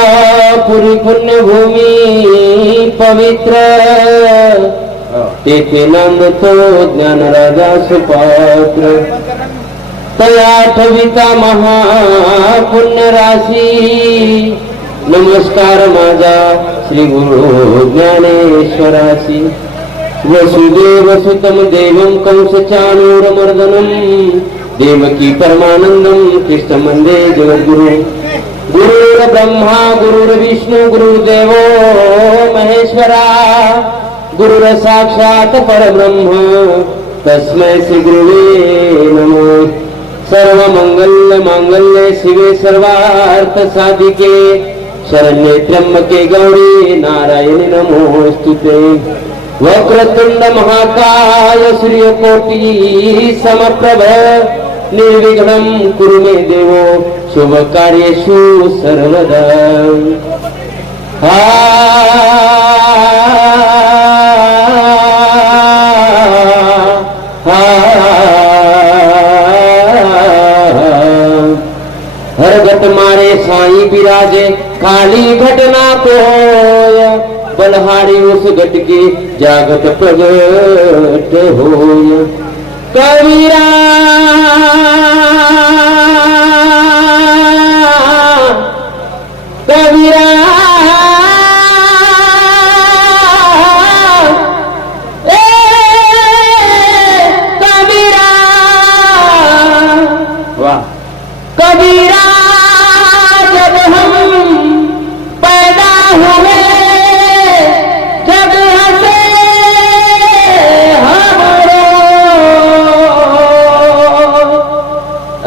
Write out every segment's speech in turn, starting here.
अलंकापुरी पुण्यभूमी पवित्र तेथे नांदतो ज्ञानराजा सुपात्र तया ठविता महापुण्य राशी नमस्कार माझा श्री गुरु ज्ञानेश्वरासी वसुदेव सुतम देवं कंसचाणूरमर्दनम देवकी परमानंदम कृष्ण वंदे जगद्गुरु गुरुर् ब्रह्मा गुरुर्विष्णु गुरुर्देवो महेश्वरा गुरुर साक्षात परब्रह्म तस्मै श्री गुरुवे नमो सर्व मंगल मांगल्ये शिवे सर्वार्थ साधिके शरण्ये त्र्यंबके गौरी नारायणी नमोस्तुते वक्रतुंड महाकाय सूर्यकोटि समप्रभ निर्विघ्नं कुरु मे देवो शुभ कार्येषु सर्वदा हरगत मारे साई बिराजे खाली घटना कोय बलहारी उस गट के जागत प्रगट होय कबीरा कबीरा कबीरा वाह कबीरा जब हम पैदा हुए जग हंसे हमरो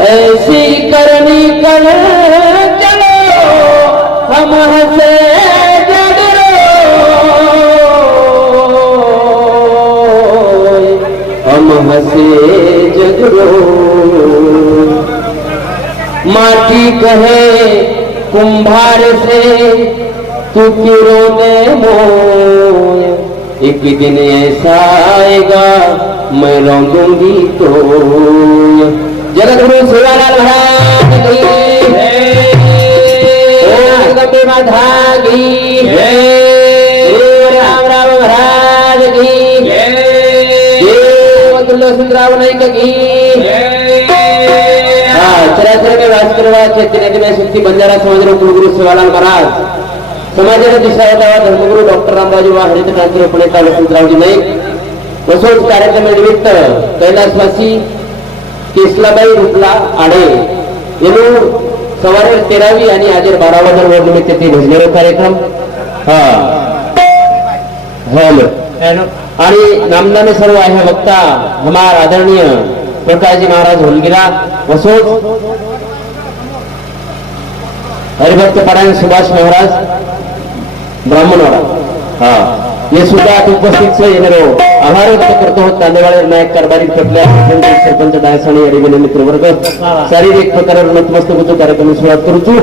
ऐसी करनी कर चलो हम हंसे जग रोए हम हंसे जग रोए माटी कहे कुंभार से तू क्यों रोने मोय एक दिन ऐसा आएगा मैं रोऊंगी तो जगतगुरु सेवालाल महाराज की जय गंगे माता की जय राम राम महाराज की जय तुल्य सुंदराव नाईक की चराचर में वास करवा चैतन्य में शक्ती बंजारा समाज कुलगुरु सेवालाल महाराज समाजाला दिशा होता धर्मगुरु डॉक्टर रामराजू हरित क्रांती पुणे वसंतरावजी नाईक वसोज कार्यक्रम निमित्त कैलासवासी केसलाबाई रूपला आडे एनु सवारे 13वी आणि आज 12वा वर्ष निमित्त ते भजनेरो कार्यक्रम आणि नामदाने सर्व आहे वक्ता हमार आदरणीय प्रकाशजी महाराज होलगिरा वसोज हरिभक्त परायण सुभाष महाराज ब्राह्मणवाडा ये सुद्धा उपस्थित येणारो आभार व्यक्त करतो तांदेवाळे नायक कारभारी पेटल्या सरपंच डायसाणी अडिगणे मित्र वर्ग शारीरिक प्रकार नतमस्तक होतो कार्यक्रम सुरुवात करूचू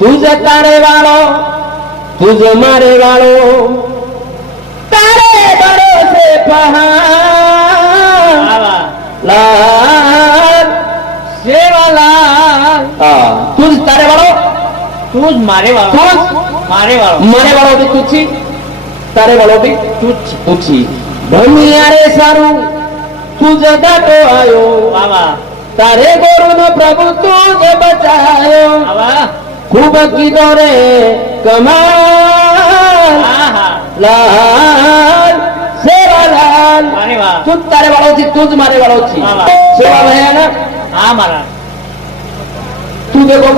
तुझ तारे वालो तुझ मारे वालो तारे भरोसे पहाड़ लाल सेवालाल तुझ तारे वालो तूच मारे वाळो तुझ मारे वाळो मारे वालो भी तुझी तारे वालो भी तुझी भमिया रे सारू तुझ दाटो आयो बाबा तारे गोरून प्रभु तुझे बचायो बाबा खूब कीधो रे कमाल लाल सेवालाल अरे वा तूच तारे वालो थी तुझ मारे वालो थी हाँ, हाँ। सेवा भाई है ना हाँ महाराज तू देखो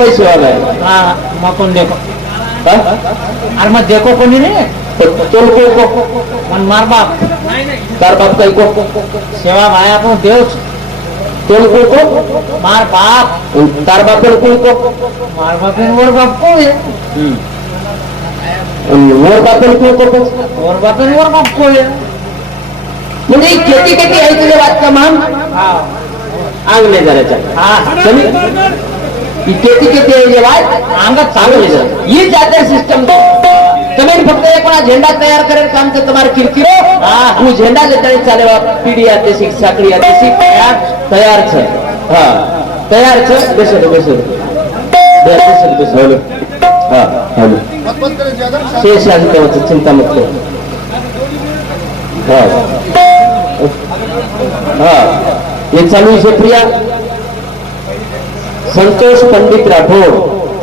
भाई सेवा भाई हाँ मैं कौन देखो हाँ? अरे मैं देखो कौन नहीं चल को मन मार बाप तार बाप कई को सेवा भाई आपको देव चल को मार बाप तार बाप को मार बाप और बाप को है मोर बाप को और बाप को है म्हणजे खेती खेती आहे तुझ्या बात का मान हाँ आंग नाही जराच्या हाँ चली खेती खेती आहे जे बात अंगत आंग नाही जरा ही जाते सिस्टम तो તમે ફક્ત એક વાર ઝંડા તૈયાર કરે કામ છે તમારે કીર્તિરો હું ઝંડા લેતાની ચાલેવા પીડી આતે શીખ સાકડી આતે શીખ તૈયાર છે હા તૈયાર છે બેસો બેસો બેસો હા હાલો शेष शांत चिंता मत करो हाँ हाँ ये चालू है प्रिया संतोष पंडित राठौड़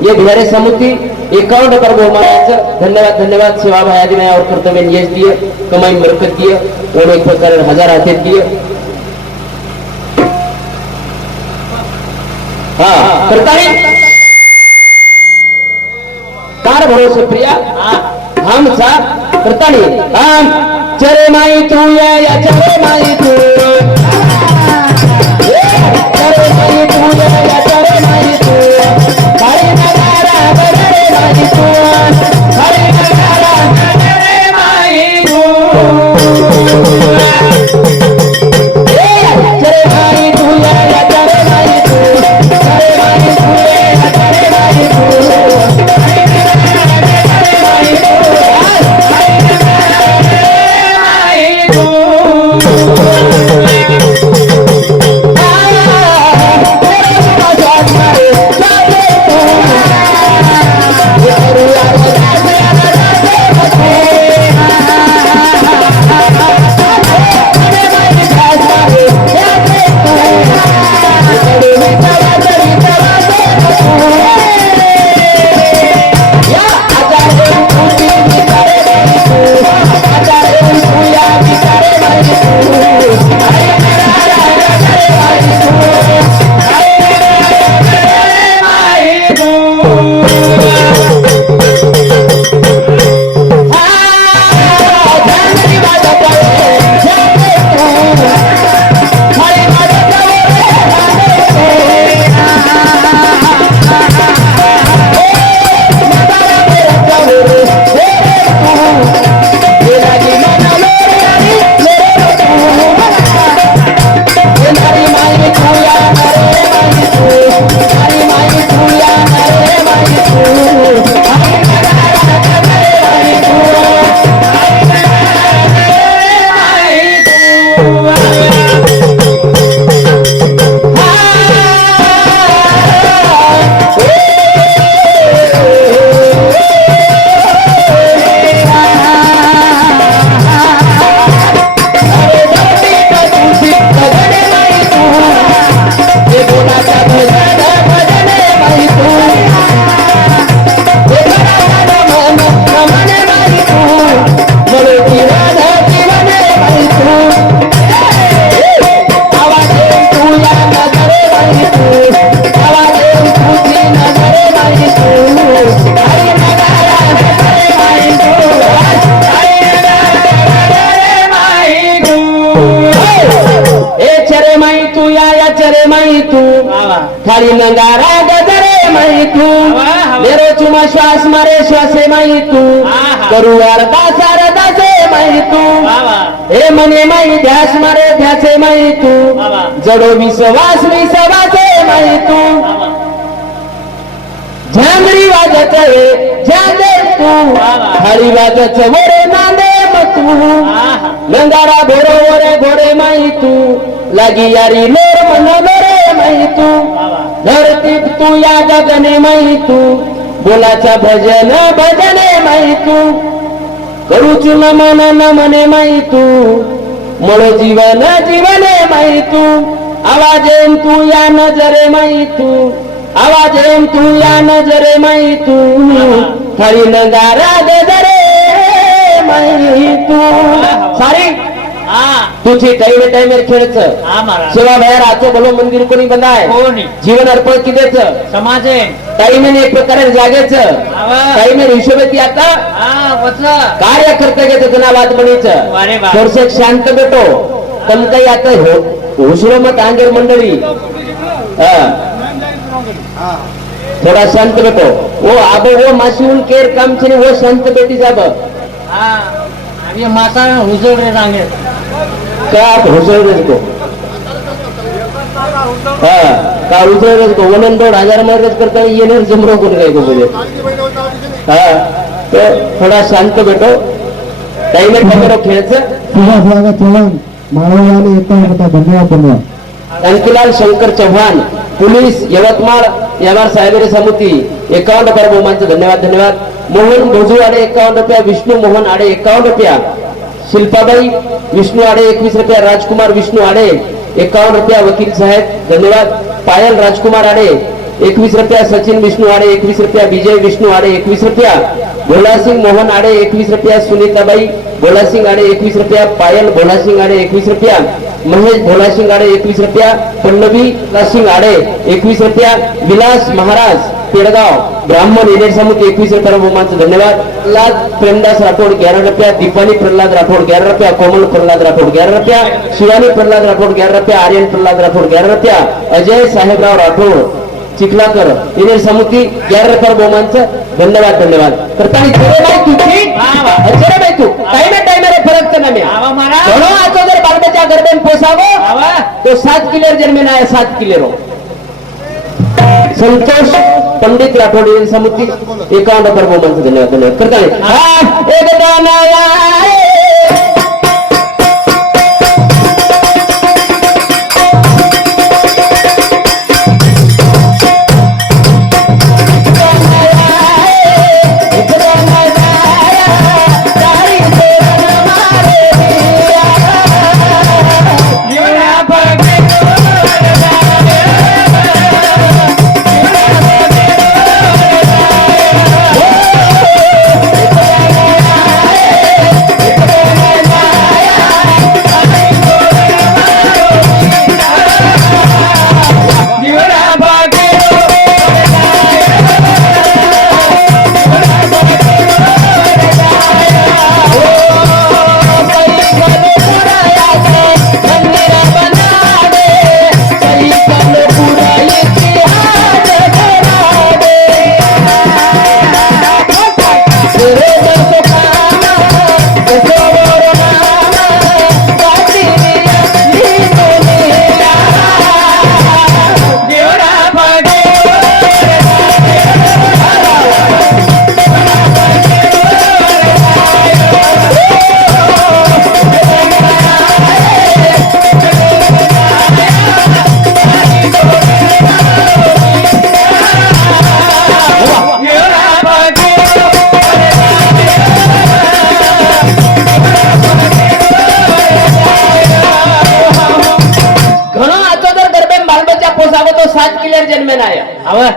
ये बिहारी समिति 51 टक्कर बहुमानाचं धन्यवाद धन्यवाद सेवा भाई आदि और कर्तव्य यश दिए कमाई बरकत दिए और एक प्रकार 1000 हाथेत दिए हाँ करता है कार भरोसे प्रिया हम सा करता नहीं हम चरे माई तू या चरे माई तू चरे माई तू या चरे माई तू हरे नगारा चरे माई तू हरे नगारा चरे माई तू चरे माई तू या चरे माई तू चरे माई तू या चरे माई तू थाली नंगारा गजरे माई तू मेरो चुमा श्वास मारे श्वासे माई तू करू अर्धा सारदा से माई तू हे मने माई ध्यास मारे ध्यासे माई तू जडो विश्वास विश्वासे माई तू झांगडी वाजत रे जादे तू थाळी वाजत वरे नांदे मग तू नंदारा बरोबर घोडे माई तू लागी यारी लोर मन रे माई तू धरती तू या गगने माई तू बोलाचा भजन भजने माई तू करूच नमन नमने माई तू मळो जीवन जीवने माई तू आवाजेन तू या नजरे माई तू आवाजेन तू या नजरे माई तू थाळी नगारा गजरे माई तू सारी तुझी टाइम टाइमेर खेळचं सेवा बाहेर आजो भलो मंदिर कोणी बंदाय जीवन अर्पण किदेच समाज आहे टाइमेने एक प्रकारे जागेचं टाइमेर हिशोबती आता कार्य करता घेत जनावाद म्हणीचं थोडसे शांत बेटो कम काही आता हुसरो मत आंगेर मंडळी थोडा शांत बेटो वो आबो वो मासिवून केर काम छे वो शांत बेटी जाब ये माता हुजूर रे रांगे का हुसळ रे को का हुसळ रे को 1.5 मरच करता येणार जमरो कोण काय को बोले तो थोडा शांत बेटो टाइमर पकड़ो खेळचं तुझा स्वागत चव्हाण माळवाने येता होता धन्यवाद अंकिलाल शंकर चव्हाण पोलीस यवतमाळ साहेबरे समिती 51 रुपये बहुमानचं धन्यवाद मोहन भोजू आडे 51 रुपया विष्णू मोहन आडे 51 रुपया शिल्पाबाई विष्णू आडे 21 रुपया राजकुमार विष्णू आडे 51 रुपया वकील साहेब धन्यवाद पायल राजकुमार आडे 21 रुपया सचिन विष्णू आडे 21 रुपया विजय विष्णू आडे 21 रुपया भोलासिंग मोहन आडे 21 रुपया सुनीताबाई भोलासिंग आडे 21 रुपया पायल भोलासिंग आडे 21 रुपया महेश भोलासिंग आडे 21 रुपया पल्लवी सिंग आडे 21 रुपया विलास महाराज पेडगाव ब्राह्मण युनियन समिती 21 रुपया बहुमानचं धन्यवाद प्रल्हाद प्रेमदास राठोड 11 रुपया दीपानी प्रल्हाद राठोड 11 रुपया कोमल प्रल्हाद राठोड 11 रुपया शिवानी प्रल्हाद राठोड 11 रुपया आर्यन प्रल्हाद राठोड 11 रुपया अजय साहेबराव राठोड चिखलाकर युनियन समिती 11 रुपया बहुमानचं धन्यवाद करताना जरे बाई तुझी जरे बाई तू टाइम फरक तर नाही म्हणून आता जर बालबच्चा गरबेन पोसावं तो 7 किलेर जन्मेन आहे 7 किलेरो संतोष पंडित राठोड युनियन समिती 51 रुपया बहुमानचं धन्यवाद करताना एक दाना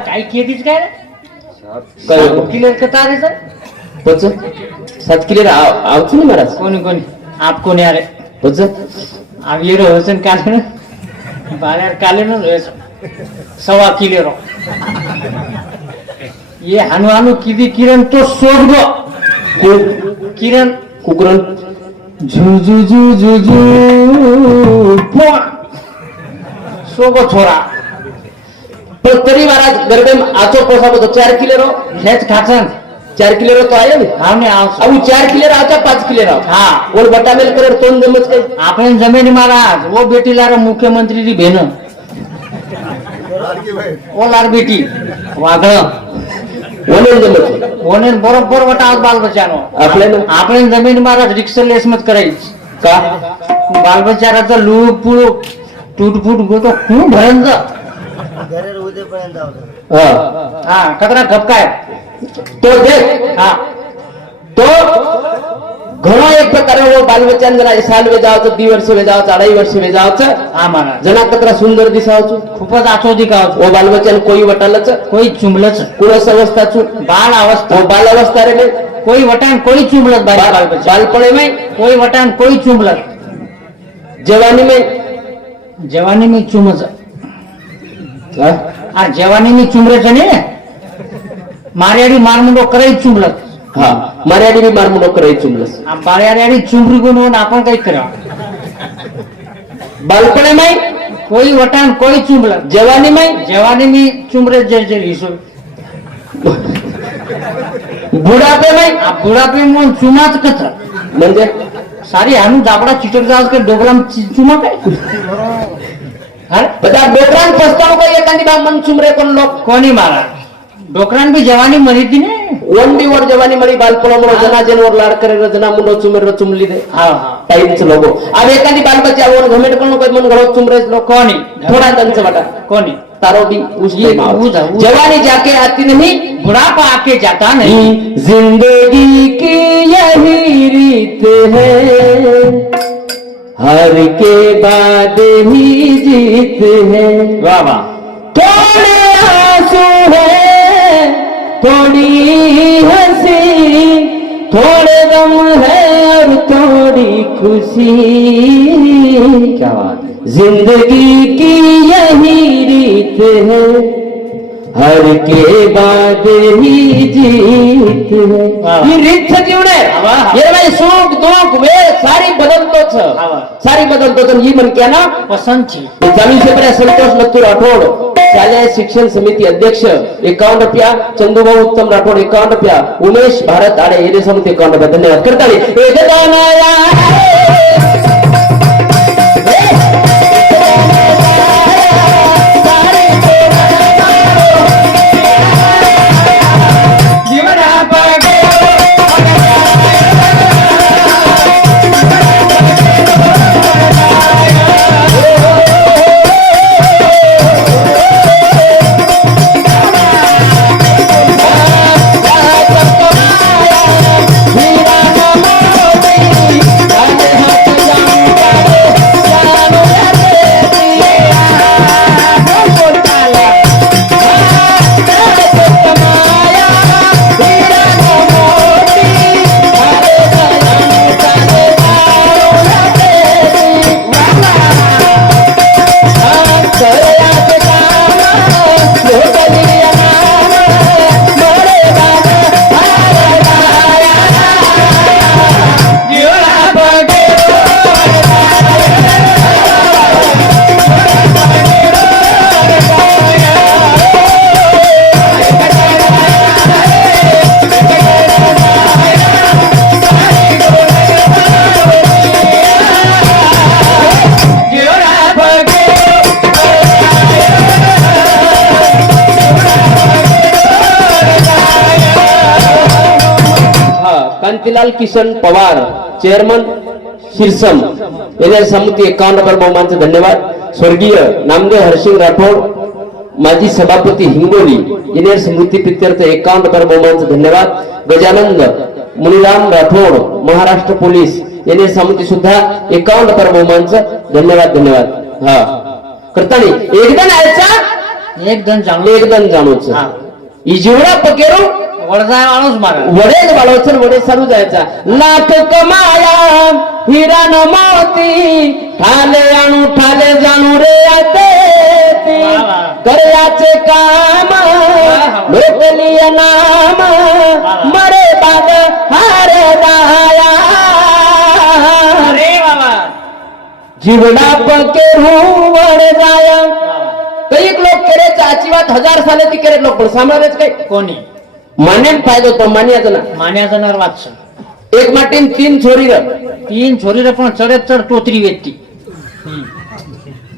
काय केलीच काय किलर कथा रे सर पच 7 किलेर आवच नाही महाराज कोणी आप कोणी अरे पच आप ये रोशन काले ना बाजार काले ना 1.25 किलेरो ये हनुमानु किती किरण तो सोड गो किरण कुकरण झू झू झू झू झू सोगो छोरा पण तरी महाराज गरबे आचो पोसा बतो 4 किलेरो हेच खाचन 4 किलेरो तो आहे हावने आव अहो 4 किलेरो आता 5 किलेरो हा ओल बटामेल कर तोंड दमच काय आपण जमीन महाराज वो बेटीला मुख्यमंत्री री भेन ओलार बेटी वाघळ म्हणून जमत ओने बरोबर वटा बाल बचानो आपल्या जमीन महाराज रिक्षा लेस मत करायची का बाल बचाराचा लूप पुळूक टूटफूट गोतो खूप भयंकर हा कचरा खपकाय तो देख हा तो घणो एक प्रकार बाल बच्चा जना साल वेजावचं 2 वर्ष वेजावचं 2.5 वर्ष वेजावचं हा महाराज जना कतरा सुंदर दिसावचं खूपच आचो दिखाव ओ बाल बच्चा कोई वटालच कोई चुंबलच कुणस अवस्था छु बाल अवस्था ओ बाल अवस्था रे में कोई वटान कोई चुंबलत बाल बाल बच्चा बालपणे में कोई वटान कोई चुंबलत जवानी में जवानी में चुमच हा? आ जवानी में चुमरेच ने मार्याडी मारमुंडो कराई चुंबलत हा मर्यादी बी मार मुनो करे चुमलस आ बाळ्याडी चुंबरी गुण आपण काही करा बालपणे में कोई वटान कोई चुंबलत जवानी में जवानी में चुमरे जे हिशो बुढ़ापे में आ बुढापे म्हणून चुमाच कचरा म्हणजे सारी हाणून जापडा चिटक जास के डोकराम चुमा काय अरे બધા ડોકરાન પસ્તાવ કોઈ એકાંદી બા મન ચુમરે કોણ લોક कोणी मारा डोकरान बी जवानी मरी ती ने ઓન બી ઓર જવાની મળી બાલપણો મનો જના જેન ઓર લાડ કરે રજના મુંડો ચુમરે ચુમલી દે हा हा टाइम च लोगो अब एकांदी बाल बच्चा ओर घमेट कोण कोई मन घरो चुमरे लोक कोणी थोड़ा दन से बटा कोणी तारो भी उसके माँ उजा। जवानी जाके आती नहीं बुढ़ापा आके जाता नहीं जिंदगी की यही रीत है हर के बाद ही जीत है वाह वाह थोड़े आंसू है थोड़ी हंसी थोड़े गम है और थोड़ी खुशी क्या बात है जिंदगी की यही रीत है हर के बाद ही जीत है वाह। ही रीत છે જીવને વાહ। ये भाई सुख दुख वे सारी बदलतो छ वाह। सारी बदलतो छ ही मन क्या ना पसंद थी जमीन से पहले संतोष लत्तू राठोड शालेय शिक्षण समिती अध्यक्ष 51 रुपया चंदूभाऊ उत्तम राठोड 51 रुपया उमेश भारत आडे ये समिती 51 रुपया धन्यवाद करताली एक दाना कांतीलाल किशन पवार चेअरमन शिरसम येणार समिती 51 रुपये बहुमानचे धन्यवाद स्वर्गीय नामदेव हरसिंग राठोड माजी सभापती हिंगोली येणार समिती प्रित्यर्थ 51 रुपये बहुमानचे धन्यवाद गजानंद मुनिराम राठोड महाराष्ट्र पोलीस येणार समिती सुद्धा 51 रुपये बहुमानचे धन्यवाद धन्यवाद हा करतानी एकदम यायचा एकदम जाणूच हा इजिवडा पकेरो वडजाय माणूस मारा वडेच बाळवचन वडे सारू जायचा लाख कमाया हिरा न मोती ठाले आणू ठाले जाणू रे आते कर्याचे काम लोकलीय नाम मरे बाग हार दाया अरे बाबा जीवडा पकेरू वडे जाया कई लोक केरे चाची बात 1000 साले ती केरे लोक पण सांभाळायच काय कोणी मान्यात फायदो तो मान्याचा ना मान्याचा नर वाच एक माटीन 3 छोरी र 3 छोरी रे पण चढेप चढ टोतरी व्यक्ती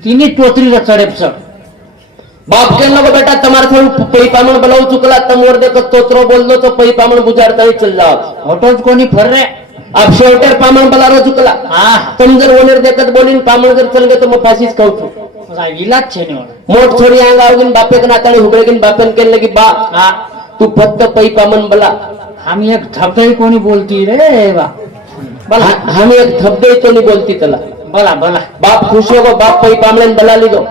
तिन्ही टोतरी रे चढेप चढ बाप के नको बेटा તમારે થોડું પૈ પામણ બલાવ ચુકલા તમોર દેખ તોતરો બોલલો તો પૈ પામણ બુજાડતા ચલ જાવ ऑटोच कोणी फर रे आप शेवटर पामण बलारो चुकला हा तुम जर ओनेर देखत बोलीन पामण जर चल गए तो मैं फाशीच खाऊ छू इलाज छे ने मोठ छोरी आंग आवगिन बापे के नाताळी हुगळगिन बापेन केन लगी बा हा तू फक्त पै पामण बला आम्ही एक थपई कोणी बोलती रे बा बोला हम एक थब्बे तो नहीं बोलती तला बोला बोला बाप खुश हो बाप पै पामळन बला लीधो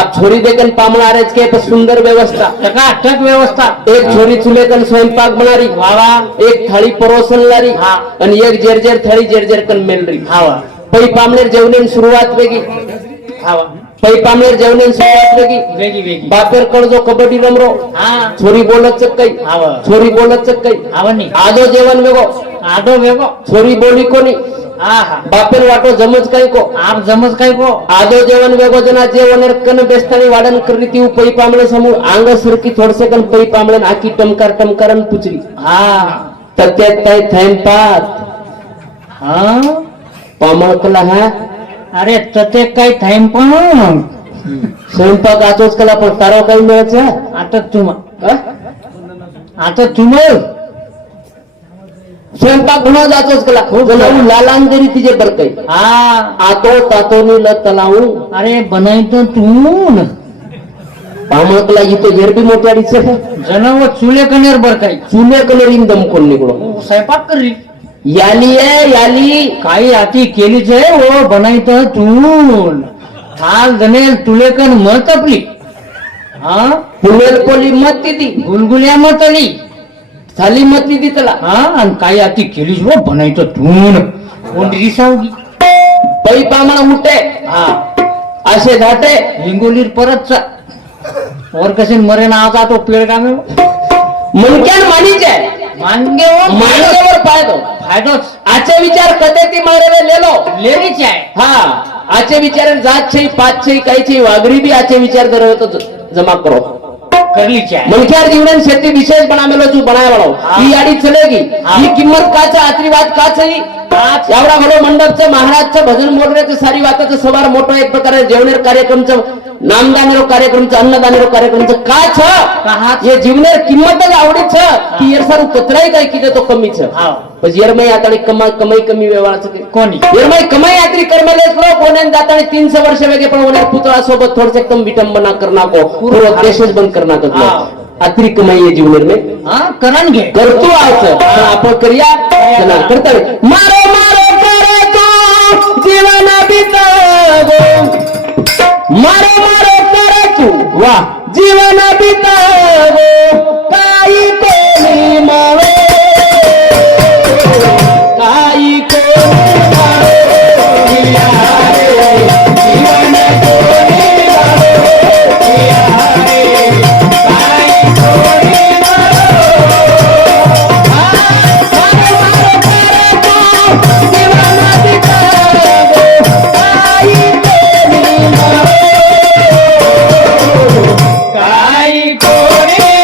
आप छोरी देखन पामण आरेज के सुंदर व्यवस्था टकाटक व्यवस्था एक छोरी चुलेकन स्वयंपाक बनारी वावा एक थाळी परोसन लारी हा. आणि एक जेरजेर थाळी जेरजेर कन मेलरी हावा पै पामणेर जेवणेन सुरुवात वेगी हावा पै पामणेर जेवणेन सुरुवात वेगी वेगी वेगी बापेर कडजो कबड्डी रमरो हा छोरी बोलत चक्कई हावा छोरी बोलत चक्कई आवनी आदो जेवण वेगो आडो वेगो छोरी बोली कोणी हा हा बापेर वाटो जमज काय को आप जमज काय को आदो जेवण वेगो जना जेवणेर कन बेस्तानी वाडन करली ती पै पामळे समोर अंग सरकी थोडसे कन पै पामळेन आकी टमकार टमकारन पुचली हा तर त्यात काय थैम पात हा पामळकला हा अरे तते काय थाईम पण स्वयंपाक आतोच कला पण तारो काही मिळायचं आता तुम हा? आता तुम स्वयंपाक म्हणून जातोच कला जनाऊ लालांदरी तिचे बरकई हा आतो तातोनी ल तलाऊ अरे बनाई तो तून पामळकला इथं झेरबी मोठ्याडीच जनाव चुले कनेर बर काही चुन्या कलरीन दम कोण निघलो स्वयंपाक करी याली आहे याली काही आती केलीच आहे ओ बनाई तो तून थाल जनेल तुलेकन मत आपली हा पुणेल कोली मत ती गुलगुल्या मतली थाली मत ती तला हा आणि काही आती केलीच वो बनाई तो तून कोण रिसावगी पै पामण उठे हा असे घाटे हिंगोलीर परत और कसे मरे ना आता तो प्लेट का में मनक्यान मानीचे मानगे वो मानल्यावर फायदो फायदोच आचे विचार कते ती मारेले लेलो लेरीच आहे हा आचे विचार जात छे पाच छे काही छे वागरी भी आचे विचार जर तो जमा करो करलीच आहे मनक्यार जीवन शेती विशेष बनामेलो तू बनाय वाळो ही याडी चलेगी ही किंमत काचा आशीर्वाद काचई एवढा भलो मंडपचं महाराजचं भजन मोडण्याचं सारी वाताचं सवार मोठं एक प्रकारे जेवणेर कार्यक्रमचं नामदानेरो कार्यक्रमचं अन्नदानेरो कार्यक्रमचं का छ हे जीवनेर किंमतच आवडीच छ की येरसारू कतराई काय की तो कमी छ हा पण येरमई आता कमाई कमी व्यवहाराचं कोणी येरमई कमाई यात्री कर्मलेस लो कोणेन जातानी 300 वर्ष वेगे पण ओनेर पुतळा सोबत थोडसे कम विटंबना करना को पूरो देशच बंद करना को आत्री कमाई है जीवनेर में हा करण घे करतो आज पण आपण करूया चला करता मारो मारो करे तो जीवन बितावो मारो मारो करे तू वाह जीवन बितावो काही कोणी मावे काही कोणी मावे जीवन कोणी मावे काही कोणी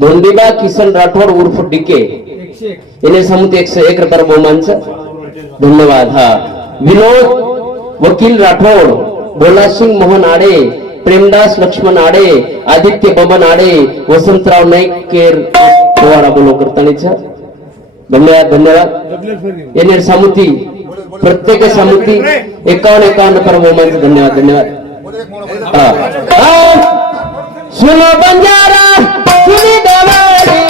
धोंडीबा किसन राठोड उर्फ डीके याने समुद 101 रुपये बहुमानचं धन्यवाद हा विनोद वकील राठोड भोलासिंग मोहन आडे प्रेमदास लक्ष्मण आडे आदित्य बबन आडे वसंतराव नाईक केर पोवाडा बोलो करतानीच धन्यवाद धन्यवाद याने समुती प्रत्येक समुती 51 रुपये बहुमानचं धन्यवाद धन्यवाद हा सुनो बंजारा सुनी देवारी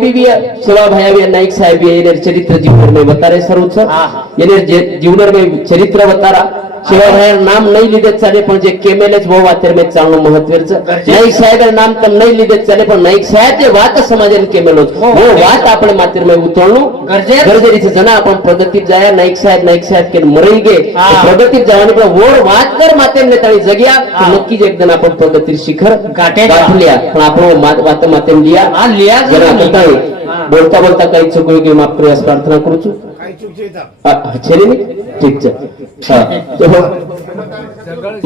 बीवी सेवा भयावी नाईक साहेब ये चरित्र जीवन में बता रहे सर ये जीवन में चरित्र बता रहा सेवा भया नाम नहीं લીધે ચાલે પણ જે કેમેલ જ બહુ વાતર મેં ચાલનું મહત્વ છે નાઈક સાહેબ નામ તમ નહીં લીધે ચાલે પણ નાઈક સાહેબ જે વાત સમાજને કેમેલો वो વાત આપણે માત્ર में ઉતરણું ગરજરી છે જના આપણ પ્રગતિ જાય નાઈક સાહેબ કે મરી ગए પ્રગતિ જવાની પણ वो વાત કર માતે ને તારી જગ્યા નક્કી જ એકદમ આપણ પ્રગતિ શિખર ગાંઠલ્યા પણ આપણો વાત માતે लिया જરા કતાઈ બોલતા બોલતા કઈ છું કે માફ પ્રયાસ પ્રાર્થના કરું છું છે ને ઠીક છે હા તો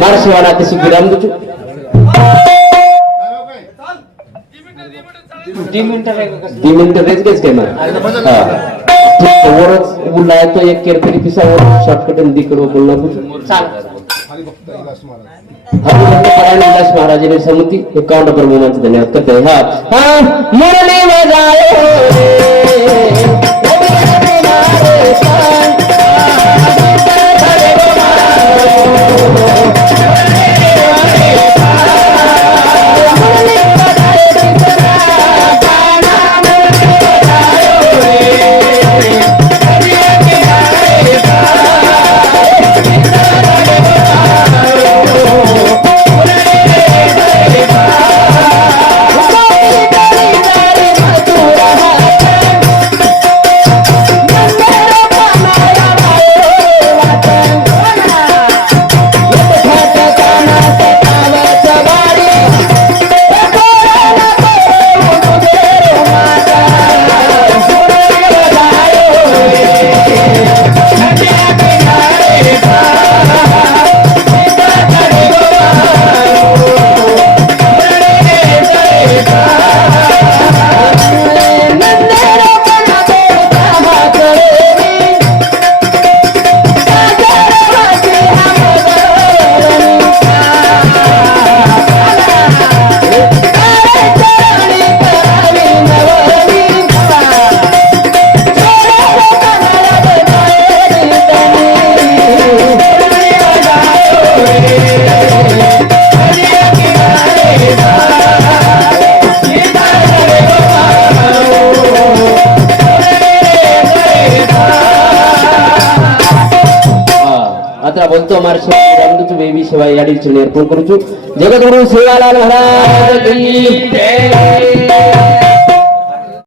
મારા સેવાના તે વિરામ દઉં છું 2 मिनिटं रेच काय मला हा ठीक आहे वरच बोललाय तो एक केरकरी पिसा वर शॉर्टकट मध्ये करू बोलणार चाल कैलाश महाराज ने समिति 51 नंबर मोमांचे धन्यवाद करते हैं हाँ मुरली बजाओ बोलतो हमारे रामदूत बेबी सेवा याडी चले अर्पण करू छु जगद्गुरु सेवालाल महाराज की जय।